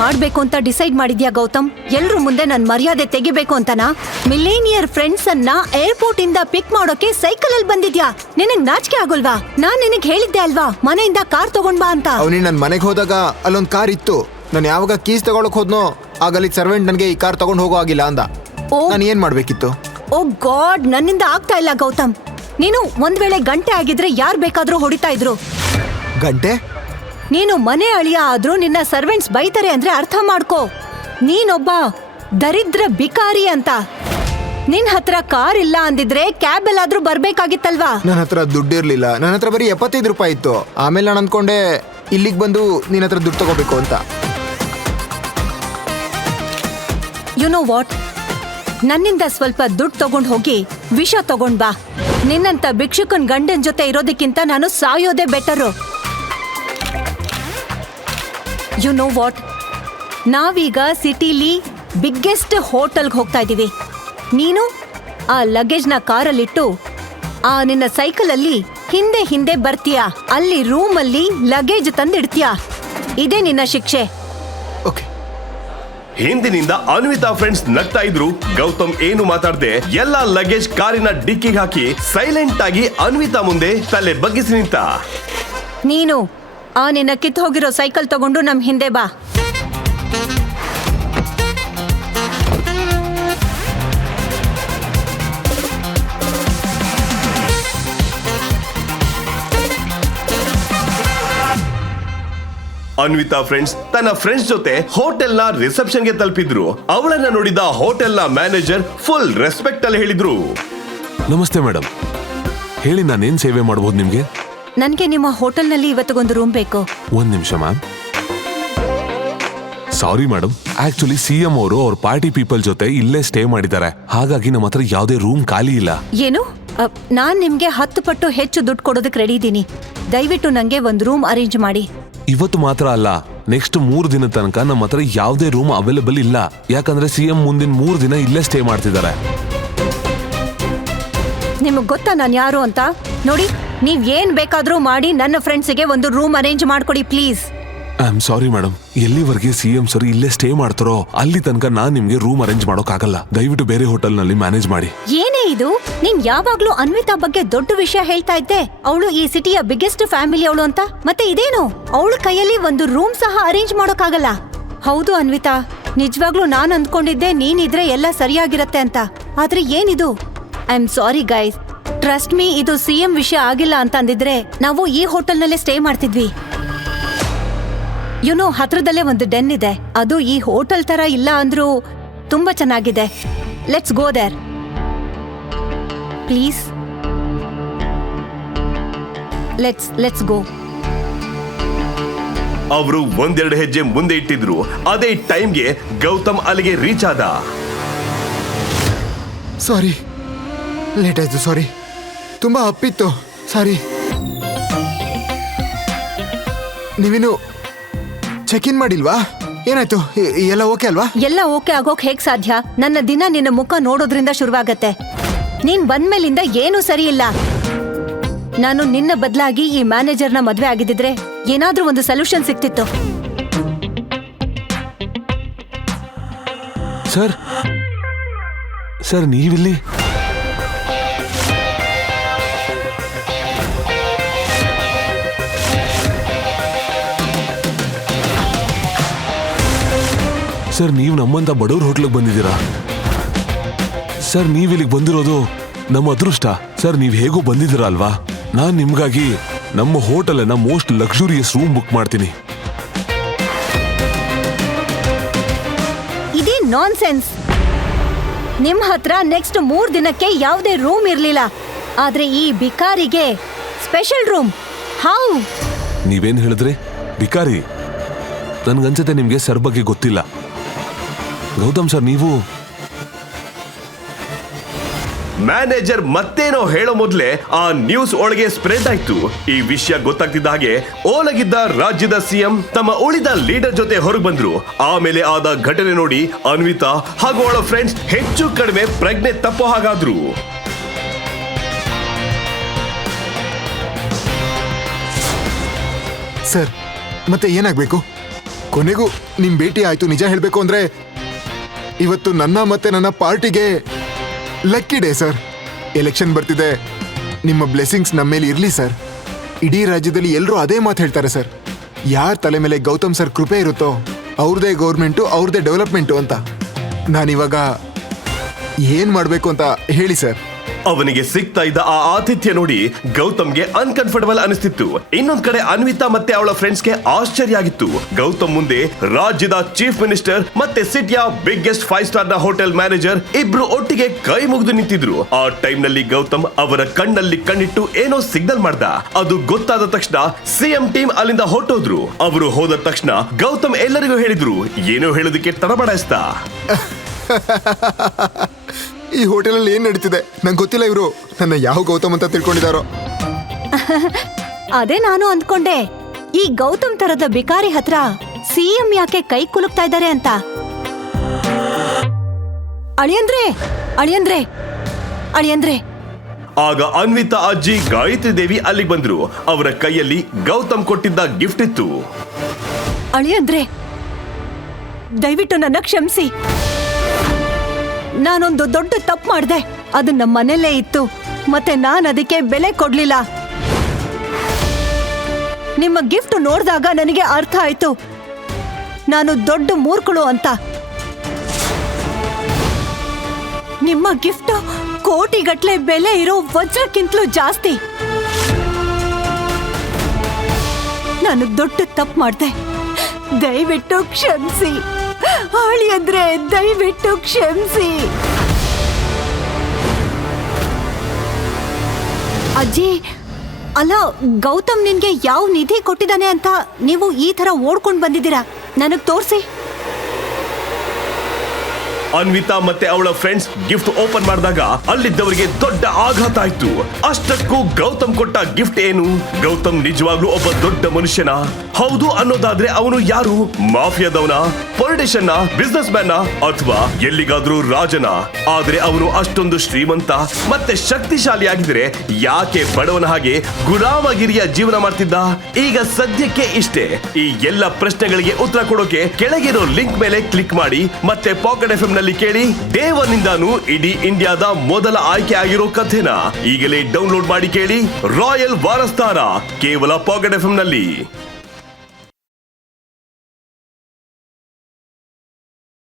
ಮಾಡ್ಬೇಕು ಅಂತ ಡಿಸೈಡ್ ಮಾಡಿದ್ಯಾ ಗೌತಮ್? ಎಲ್ರು ಮುಂದೆ ನನ್ ಮರ್ಯಾದೆ ತೆಗಿಬೇಕು ಅಂತನಾ? ಮಿಲೇನಿಯರ್ ಫ್ರೆಂಡ್ಸ್ ಅನ್ನ ಏರ್ಪೋರ್ಟ್ ಇಂದ ಪಿಕ್ ಮಾಡೋಕೆ ಸೈಕಲ್ ಅಲ್ಲಿ ಬಂದಿದ್ಯಾ? ನಿನಗ್ ನಾಚಿಕೆ ಆಗೋಲ್ವಾ? ನಾನ್ ನಿನಗ್ ಹೇಳಿದ್ದೆ ಅಲ್ವಾ ಮನೆಯಿಂದ ಕಾರ್ ತಗೊಂಡ್ ಬಾ ಅಂತ. ಅವನಿ ನನ್ ಮನೆಗೆ ಹೋದಾಗ ಅಲ್ಲೊಂದ್ ಕಾರ್ ಇತ್ತು. ನಾನು ಯಾವಾಗ ಕೀಸ್ ತಗೊಳಕ್ ಹೋದ್ನೋ ಆಗ ಅಲ್ಲಿ ಸರ್ವೆಂಟ್ ನನಗೆ ಈ ಕಾರ್ ತಗೊಂಡ್ ಹೋಗೋ ಆಗಿಲ್ಲ ಅಂದ. ಓ. ನಾನು ಏನ್ ಮಾಡ್ಬೇಕಿತ್ತು? ಓ ಗಾಡ್, ನನ್ನಿಂದ ಆಗ್ತಾ ಇಲ್ಲ ಗೌತಮ್. ನೀನು ಒಂದ್ ವೇಳೆ ಗಂಟೆ ಆಗಿದ್ರೆ ಯಾರ್ ಬೇಕಾದ್ರೂ ಹೊಡಿತಾ ಇದ್ರು. ಗಂಟೆ? ನೀನು ಮನೆ ಅಳಿಯ ಆದ್ರೂ ನಿನ್ನ ಸರ್ವೆಂಟ್ಸ್ ಬೈತಾರೆ ಅಂದ್ರೆ ಅರ್ಥ ಮಾಡ್ಕೋ. ನೀನೊಬ್ಬ ದರಿದ್ರ ಬಿಕಾರಿ ಅಂತ. ನಿನ್ ಹತ್ರ ಕಾರ್ ಇಲ್ಲ ಅಂದಿದ್ರೆ ಕ್ಯಾಬ್ ಎಲ್ಲಾದ್ರೂ ಬರ್ಬೇಕಾಗಿತ್ತಲ್ವಾ? ನನ್ನ ಹತ್ರ ದುಡ್ಡಿರ್ಲಿಲ್ಲ. ನನ್ನ ಹತ್ರ ಬರೀ 75 ರೂಪಾಯಿ ಇತ್ತು. ಆಮೇಲೆ ನಾನು ಅನ್ಕೊಂಡೆ ಇಲ್ಲಿಗೆ ಬಂದು ನಿನ್ನ ಹತ್ರ ದುಡ್ಡು ತಗೋಬೇಕು ಅಂತ. ಯು ನೋ ವಾಟ್, ನನ್ನಿಂದ ಸ್ವಲ್ಪ ದುಡ್ಡು ತಗೊಂಡ್ ಹೋಗಿ ವಿಷ ತಗೊಂಡ್ ಬಾ. ನಿನ್ನಂತ ಭಿಕ್ಷುಕನ್ ಗಂಡನ್ ಜೊತೆ ಇರೋದಕ್ಕಿಂತ ನಾನು ಸಾಯೋದೇ ಬೆಟರು. ಯು ನೋ ವಾಟ್, ನಾವೀಗ ಸಿಟಿಲಿ ಬಿಗ್ಗೆಸ್ಟ್ ಹೋಟೆಲ್ಗೆ ಹೋಗ್ತಾ ಇದ್ದೀವಿ. ನೀನು ಆ ಲಗೇಜ್ನ ಕಾರಲ್ಲಿಟ್ಟು ಆ ನಿನ್ನ ಸೈಕಲಲ್ಲಿ ಹಿಂದೆ ಹಿಂದೆ ಬರ್ತೀಯಾ. ಅಲ್ಲಿ ರೂಮಲ್ಲಿ ಲಗೇಜ್ ತಂದಿಡ್ತೀಯಾ. ಇದೇ ನಿನ್ನ ಶಿಕ್ಷೆ. ಓಕೆ. ಹಿಂದಿನಿಂದ ಅನ್ವಿತಾ ಫ್ರೆಂಡ್ಸ್ ನಗ್ತಾ ಇದ್ರು. ಗೌತಮ್ ಏನು ಮಾತಾಡದೆ ಎಲ್ಲಾ ಲಗೇಜ್ ಕಾರಿನ ಡಿಕ್ಕಿಗೆ ಹಾಕಿ ಸೈಲೆಂಟ್ ಆಗಿ ಅನ್ವಿತಾ ಮುಂದೆ ತಲೆ ಬಗ್ಗಿಸಿ ನಿಂತ. ನೀನು ಆ ನಿನ್ನ ಕಿತ್ತು ಹೋಗಿರೋ ಸೈಕಲ್ ತಗೊಂಡು ನಮ್ ಹಿಂದೆ ಬಾ. ಅನ್ವಿತಾ ಫ್ರೆಂಡ್ಸ್ ತನ್ನ ಫ್ರೆಂಡ್ಸ್ ಜೊತೆ ಹೋಟೆಲ್ನ ರಿಸೆಪ್ಷನ್ಗೆ ತಲುಪಿದ್ರು. ಅವಳನ್ನ ನೋಡಿದ ಹೋಟೆಲ್ನ ಮ್ಯಾನೇಜರ್ ಫುಲ್ ರೆಸ್ಪೆಕ್ಟ್ ಅಲ್ಲಿ ಹೇಳಿದ್ರು, ನಮಸ್ತೆ ಮೇಡಮ್, ಹೇಳಿ ನಾನೇನ್ ಸೇವೆ ಮಾಡಬಹುದು ನಿಮ್ಗೆ? ನನ್ಗೆ ನಿಮ್ಮ ಹೋಟೆಲ್ನಲ್ಲಿ ಇವತ್ತಿಗೊಂದು ರೂಮ್ ಬೇಕು. ಒಂದ್ ನಿಮಿಷ ma'am. Sorry madam, actually CM ಅವರು ಅವ್ರ ಪಾರ್ಟಿ ಪೀಪಲ್ ಜೊತೆ ಇಲ್ಲೇ ಸ್ಟೇ ಮಾಡಿದ್ದಾರೆ. ಹಾಗಾಗಿ ನಮ್ಮ ಹತ್ರ ಯಾವುದೇ ರೂಮ್ ಖಾಲಿ ಇಲ್ಲ. ಏನು? ನಾನ್ ನಿಮ್ಗೆ 10 ಪಟ್ಟು ಹೆಚ್ಚು ದುಡ್ಡು ಕೊಡೋದಕ್ಕೆ ರೆಡಿ ಇದ್ದೀನಿ. ದಯವಿಟ್ಟು ನಂಗೆ ಒಂದು ರೂಮ್ ಅರೇಂಜ್ ಮಾಡಿ. ಇವತ್ತು ಮಾತ್ರ ಅಲ್ಲ, ನೆಕ್ಸ್ಟ್ 3 ದಿನ ತನಕ ನಮ್ಮ ಹತ್ರ ಯಾವುದೇ ರೂಮ್ ಅವೈಲೇಬಲ್ ಇಲ್ಲ. ಯಾಕಂದ್ರೆ CM ಮುಂದಿನ 3 ದಿನ ಇಲ್ಲೇ ಸ್ಟೇ ಮಾಡ್ತಿದ್ದಾರೆ. ನಿಮಗ್ ಗೊತ್ತಾ ನಾನು ಯಾರು ಅಂತ? ನೋಡಿ, ನೀವ್ ಏನ್ ಬೇಕಾದ್ರೂ ಮಾಡಿ ನನ್ನ ಫ್ರೆಂಡ್ಸಿಗೆ ಒಂದು ರೂಮ್ ಅರೇಂಜ್ ಮಾಡ್ಕೊಡಿ please. I am sorry madam, ಎಲ್ಲಿವರೆಗೆ CM ಸರ್ ಇಲ್ಲೇ ಸ್ಟೇ ಮಾಡ್ತಾರೋ ಅಲ್ಲಿ ತನಕ ನಾನ್ ನಿಮ್ಗೆ ರೂಮ್ ಅರೇಂಜ್ ಮಾಡೋಕ್ಕಾಗಲ್ಲ. ದಯವಿಟ್ಟು ಬೇರೆ ಹೋಟೆಲ್ ನಲ್ಲಿ ಮ್ಯಾನೇಜ್ ಮಾಡಿ. ಏನೇ ಇದು? ನೀನ್ ಯಾವಾಗ್ಲೂ ಅನ್ವಿತಾ ಬಗ್ಗೆ ದೊಡ್ಡ ವಿಷಯ ಹೇಳ್ತಾ ಇದ್ದೆ. ಅವಳು ಈ ಸಿಟಿಯ ಬಿಗ್ಗೆಸ್ಟ್ ಫ್ಯಾಮಿಲಿ ಅವಳು ಅಂತ. ಮತ್ತೆ ಇದೇನು, ಅವಳ ಕೈಯಲ್ಲಿ ಒಂದು ರೂಮ್ ಸಹ ಅರೇಂಜ್ ಮಾಡೋಕ್ಕಾಗಲ್ಲ? ಹೌದು ಅನ್ವಿತಾ, ನಿಜವಾಗ್ಲೂ ನಾನ್ ಅಂದ್ಕೊಂಡಿದ್ದೆ ನೀನಿದ್ರೆ ಎಲ್ಲ ಸರಿಯಾಗಿರತ್ತೆ ಅಂತ. ಆದ್ರೆ ಏನಿದು? I am sorry guys, trust me, ಇದು CM ವಿಷಯ ಆಗಿಲ್ಲ ಅಂತ ಅಂದಿದ್ರೆ ನಾವು ಈ ಹೋಟೆಲ್ನಲ್ಲೇ ಸ್ಟೇ ಮಾಡ್ತಿದ್ವಿ. ಯುನೋ, ಹತ್ರದಲ್ಲೇ ಒಂದು ಡೆನ್ ಇದೆ. ಅದು ಈ ಹೋಟೆಲ್ ತರ ಇಲ್ಲ ಅಂದ್ರೂ ತುಂಬಾ ಚೆನ್ನಾಗಿದೆ. Let's go there please. Let's go. ಅವರು ಒಂದೆರಡು ಹೆಜ್ಜೆ ಮುಂದೆ ಇಟ್ಟಿದ್ರು. ಅದೇ ಟೈಮ್ಗೆ ಗೌತಮ್ ಅಲ್ಲಿಗೆ ರೀಚ್ ಆದ. ಸಾರಿ, ಲೇಟ್ ಆಯ್ತು. ಸಾರಿ, ತುಂಬಾ ಅಪ್ಪಿತ್ತು. ಸಾರಿ. ನೀವೇನು ಚೆಕ್ ಇನ್ ಮಾಡಿಲ್ವಾ? ಏನಾಯ್ತು? ಎಲ್ಲ ಓಕೆ ಅಲ್ವಾ? ಎಲ್ಲ ಓಕೆ ಆಗೋಕ್ ಹೇಗ್ ಸಾಧ್ಯ? ನನ್ನ ದಿನ ನಿನ್ನ ಮುಖ ನೋಡೋದ್ರಿಂದ ಶುರುವಾಗತ್ತೆ. ನೀನ್ ಬಂದ್ಮೇಲಿಂದ ಏನೂ ಸರಿ ಇಲ್ಲ. ನಾನು ನಿನ್ನ ಬದಲಾಗಿ ಈ ಮ್ಯಾನೇಜರ್ನ ಮದ್ವೆ ಆಗಿದ್ದಿದ್ರೆ ಏನಾದ್ರೂ ಒಂದು ಸೊಲ್ಯೂಷನ್ ಸಿಕ್ತಿತ್ತು. ಸರ್ ನೀವಿಲ್ಲಿ? ಸರ್, ನೀವು ನಮ್ಮಂತ ಬಡವ್ರ ಹೋಟ್ಲಿಗೆ ಬಂದಿದ್ದೀರಾ? ಸರ್, ನೀವಿಲ್ಲಿಗೆ ಬಂದಿರೋದು ನಮ್ಮ ಅದೃಷ್ಟ. ಸರ್, ನೀವು ಹೇಗೂ ಬಂದಿದ್ದೀರಾ ಅಲ್ವಾ? ನಾನು ನಿಮ್ಗಾಗಿ ನಮ್ಮ ಹೋಟೆಲ್ನ ಮೋಸ್ಟ್ ಲಕ್ಸುರಿಯಸ್ ರೂಮ್ ಬುಕ್ ಮಾಡ್ತೀನಿ. ಇದೇ ನಾನ್ಸೆನ್ಸ್. ನಿಮ್ ಹತ್ರ ನೆಕ್ಸ್ಟ್ 3 ದಿನಕ್ಕೆ ಯಾವುದೇ ರೂಮ್ ಇರ್ಲಿಲ್ಲ. ಆದ್ರೆ ಈ ಬಿಕಾರಿಗೆ ಸ್ಪೆಷಲ್ ರೂಮ್. ಹೌ? ನೀವೇನ್ ಹೇಳಿದ್ರಿ? ಬಿಕಾರಿ? ನನ್ಗನ್ಸುತ್ತೆ ನಿಮ್ಗೆ ಸರ್ ಬಗ್ಗೆ ಗೊತ್ತಿಲ್ಲ. ಗೌತಮ್ ಸರ್, ನೀವು ಮ್ಯಾನೇಜರ್ ಮತ್ತೇನೋ ಹೇಳೋ ಮೊದಲೇ ಆ ನ್ಯೂಸ್ ಒಳಗೆ ಸ್ಪ್ರೆಡ್ ಆಯ್ತು. ಈ ವಿಷಯ ಗೊತ್ತಾಗ್ತಿದ್ದ ಹಾಗೆ ಓಲಗಿದ್ದ ರಾಜ್ಯದ CM ತಮ್ಮ ಉಳಿದ ಲೀಡರ್ ಜೊತೆ ಹೊರಗೆ ಬಂದ್ರು. ಆಮೇಲೆ ಆದ ಘಟನೆ ನೋಡಿ ಅನ್ವಿತಾ ಹಾಗೂ ಅವಳ ಫ್ರೆಂಡ್ಸ್ ಹೆಚ್ಚು ಕಡಿಮೆ ಪ್ರಜ್ಞೆ ತಪ್ಪೋ ಹಾಗಾದ್ರು. ಸರ್, ಮತ್ತೆ ಏನಾಗ್ಬೇಕು? ಕೊನೆಗೂ ನಿಮ್ ಭೇಟಿ ಆಯ್ತು. ನಿಜ ಹೇಳ್ಬೇಕು ಅಂದ್ರೆ ಇವತ್ತು ನನ್ನ ಮತ್ತೆ ನನ್ನ ಪಾರ್ಟಿಗೆ ಲಕ್ಕಿ ಡೇ ಸರ್. ಎಲೆಕ್ಷನ್ ಬರ್ತಿದೆ, ನಿಮ್ಮ ಬ್ಲೆಸ್ಸಿಂಗ್ಸ್ ನಮ್ಮ ಮೇಲೆ ಇರ್ಲಿ ಸರ್. ಇಡೀ ರಾಜ್ಯದಲ್ಲಿ ಎಲ್ಲರೂ ಅದೇ ಮಾತು ಹೇಳ್ತಾರೆ ಸರ್. ಯಾರ ತಲೆ ಮೇಲೆ ಗೌತಮ್ ಸರ್ ಕೃಪೆ ಇರುತ್ತೋ ಅವ್ರದೇ ಗೌರ್ಮೆಂಟು, ಅವ್ರದೇ ಡೆವಲಪ್ಮೆಂಟು ಅಂತ. ನಾನಿವಾಗ ಏನ್ ಮಾಡ್ಬೇಕು ಅಂತ ಹೇಳಿ ಸರ್. ಅವನಿಗೆ ಸಿಗ್ತಾ ಇದ್ದ ಆ ಆತಿಥ್ಯ ನೋಡಿ ಗೌತಮ್ಗೆ ಅನ್ಕಂಫರ್ಟಬಲ್ ಅನಿಸ್ತಿತ್ತು. ಇನ್ನೊಂದ್ ಕಡೆ ಅನ್ವಿತಾ ಮತ್ತೆ ಅವಳ ಫ್ರೆಂಡ್ಸ್ಗೆ ಆಶ್ಚರ್ಯ ಆಗಿತ್ತು. ಗೌತಮ್ ಮುಂದೆ ರಾಜ್ಯದ ಚೀಫ್ ಮಿನಿಸ್ಟರ್ ಮತ್ತೆ ಸಿಟಿಯ ಬಿಗ್ಗೆಸ್ಟ್ 5 ಸ್ಟಾರ್ ನ ಹೋಟೆಲ್ ಮ್ಯಾನೇಜರ್ ಇಬ್ರು ಒಟ್ಟಿಗೆ ಕೈ ಮುಗಿದು ನಿಂತಿದ್ರು. ಆ ಟೈಮ್ ನಲ್ಲಿ ಗೌತಮ್ ಅವರ ಕಣ್ಣಲ್ಲಿ ಕಣ್ಣಿಟ್ಟು ಏನೋ ಸಿಗ್ನಲ್ ಮಾಡ್ದ. ಅದು ಗೊತ್ತಾದ ತಕ್ಷಣ ಸಿಎಂ ಟೀಮ್ ಅಲ್ಲಿಂದ ಹೊರಟೋದ್ರು. ಅವರು ಹೋದ ತಕ್ಷಣ ಗೌತಮ್ ಎಲ್ಲರಿಗೂ ಹೇಳಿದ್ರು, ಏನೋ ಹೇಳೋದಕ್ಕೆ ತಡಬಡಾಯಿಸ್ತ. ಈ ಹೋಟೆಲಲ್ಲಿ ಏನ್ ನಡೀತಿದೆ ನಂಗೆ ಗೊತ್ತಿಲ್ಲ. ಇವರು ನನ್ನ ಯಾವ ಗೌತಮ್ ಅಂತ ತಿಳ್ಕೊಂಡಿದಾರೋ. ಅದೇ ನಾನು ಅಂದ್ಕೊಂಡೆ, ಈ ಗೌತಮ್ ತರದ ಬಿಕಾರಿ ಹತ್ರ ಸಿಎಂ ಯಾಕೆ ಕೈ ಕುಲುಕ್ತಾ ಇದ್ದಾರೆ ಅಂತ. ಅಳಿಯಂದ್ರೆ ಅಳಿಯಂದ್ರೆ ಅಳಿಯಂದ್ರೆ ಆಗ ಅನ್ವಿತಾ ಅಜ್ಜಿ ಗಾಯತ್ರಿ ದೇವಿ ಅಲ್ಲಿಗೆ ಬಂದ್ರು. ಅವರ ಕೈಯಲ್ಲಿ ಗೌತಮ್ ಕೊಟ್ಟಿದ್ದ ಗಿಫ್ಟ್ ಇತ್ತು. ಅಳಿಯಂದ್ರೆ ದಯವಿಟ್ಟು ನನ್ನ ಕ್ಷಮಿಸಿ. ನಾನೊಂದು ದೊಡ್ಡ ತಪ್ಪು ಮಾಡಿದೆ. ಅದು ನಮ್ಮ ಮನೆಯಲ್ಲೇ ಇತ್ತು, ಮತ್ತೆ ನಾನು ಅದಕ್ಕೆ ಬೆಲೆ ಕೊಡ್ಲಿಲ್ಲ. ನಿಮ್ಮ ಗಿಫ್ಟ್ ನೋಡಿದಾಗ ನನಗೆ ಅರ್ಥ ಆಯ್ತು ನಾನು ದೊಡ್ಡ ಮೂರ್ಖಳು ಅಂತ. ನಿಮ್ಮ ಗಿಫ್ಟ್ ಕೋಟಿಗಟ್ಲೆ ಬೆಲೆ ಇರೋ ವಜ್ರಕ್ಕಿಂತಲೂ ಜಾಸ್ತಿ. ನಾನು ದೊಡ್ಡ ತಪ್ಪು ಮಾಡಿದೆ, ದಯವಿಟ್ಟು ಕ್ಷಮಿಸಿ. ಅಳಿಯಂದ್ರೆ ದಯವಿಟ್ಟು ಕ್ಷಮಿಸಿ. ಅಜ್ಜಿ, ಅಲ್ಲ, ಗೌತಮ್ ನಿನ್ಗೆ ಯಾವ ನಿಧಿ ಕೊಟ್ಟಿದ್ದಾನೆ ಅಂತ ನೀವು ಈ ತರ ಓಡ್ಕೊಂಡು ಬಂದಿದ್ದೀರಾ? ನನಗ್ ತೋರ್ಸಿ. ಅನ್ವಿತಾ ಮತ್ತೆ ಅವಳ ಫ್ರೆಂಡ್ಸ್ ಗಿಫ್ಟ್ ಓಪನ್ ಮಾಡಿದಾಗ ಅಲ್ಲಿದ್ದವರಿಗೆ ದೊಡ್ಡ ಆಘಾತ ಆಯ್ತು. ಅಷ್ಟಕ್ಕೂ ಗೌತಮ್ ಕೊಟ್ಟ ಗಿಫ್ಟ್ ಏನು? ಗೌತಮ್ ನಿಜವಾಗ್ಲೂ ಒಬ್ಬ ದೊಡ್ಡ ಮನುಷ್ಯನ? ಹೌದು ಅನ್ನೋದಾದ್ರೆ ಅವನು ಯಾರು? ಮಾಫಿಯಾದವನ, ಪೊಲಿಟಿಷಿಯನ್, ಬಿಸ್ನೆಸ್ ಮ್ಯಾನ್, ಅಥವಾ ಎಲ್ಲಿಗಾದ್ರೂ ರಾಜನ? ಆದ್ರೆ ಅವನು ಅಷ್ಟೊಂದು ಶ್ರೀಮಂತ ಮತ್ತೆ ಶಕ್ತಿಶಾಲಿ ಆಗಿದ್ರೆ ಯಾಕೆ ಬಡವನ ಹಾಗೆ ಗುಲಾಮಗಿರಿಯ ಜೀವನ ಮಾಡ್ತಿದ್ದ? ಈಗ ಸದ್ಯಕ್ಕೆ ಇಷ್ಟೇ. ಈ ಎಲ್ಲ ಪ್ರಶ್ನೆಗಳಿಗೆ ಉತ್ತರ ಕೊಡೋಕೆ ಕೆಳಗಿರೋ ಲಿಂಕ್ ಮೇಲೆ ಕ್ಲಿಕ್ ಮಾಡಿ ಮತ್ತೆ ಪಾಕೆಟ್ ಎಫ್ಎಂ ನಲ್ಲಿ ಕೇಳಿ. ಡೇ 1 ಇಂದಾನು ಇಡೀ ಇಂಡಿಯಾದ ಮೊದಲ ಆಯ್ಕೆ ಆಗಿರೋ ಕಥೆನ ಈಗಲೇ ಡೌನ್ಲೋಡ್ ಮಾಡಿ ಕೇಳಿ. ರಾಯಲ್ ವಾರಸ್ದಾರ ಕೇವಲ ಪಾಕೆಟ್ ಎಫ್ಎಂ ನಲ್ಲಿ.